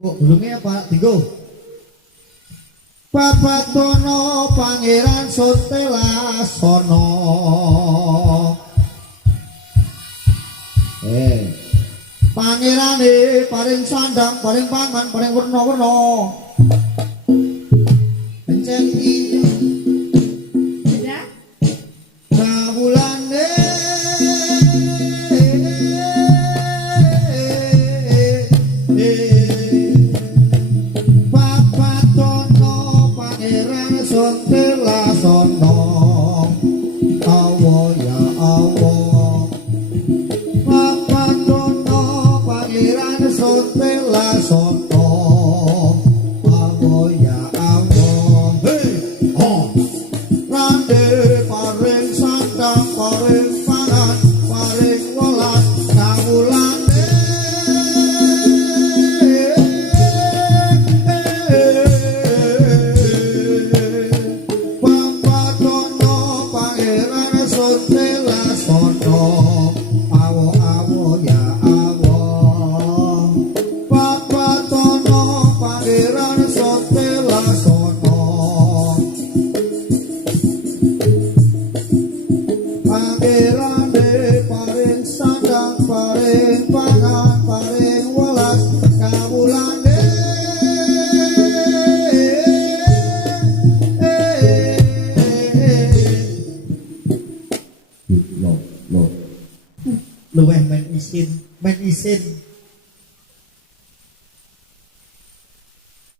Kok belumnya apa? Tinggo. Babatono Pangeran Sutelasana. Pangerane paring sandang, paring pangan, paring werna-werna. Pencen iya. Sudah? Kawulane Babatono Pangeran Sutelasana. Allah ya Allah. Babatono Pangeran Sutelasana. Allah ya Allah. Hey, oh. Rande paring sandang, paring pangan, paring welas kawulane. Babatono Pangeran Sutelasana. Awo-awo ya awo. Babatono Pangeran Sutelasana. Pangerane paring sandang, paring pangan, paring welas kawulane. Lo, luweh men isin,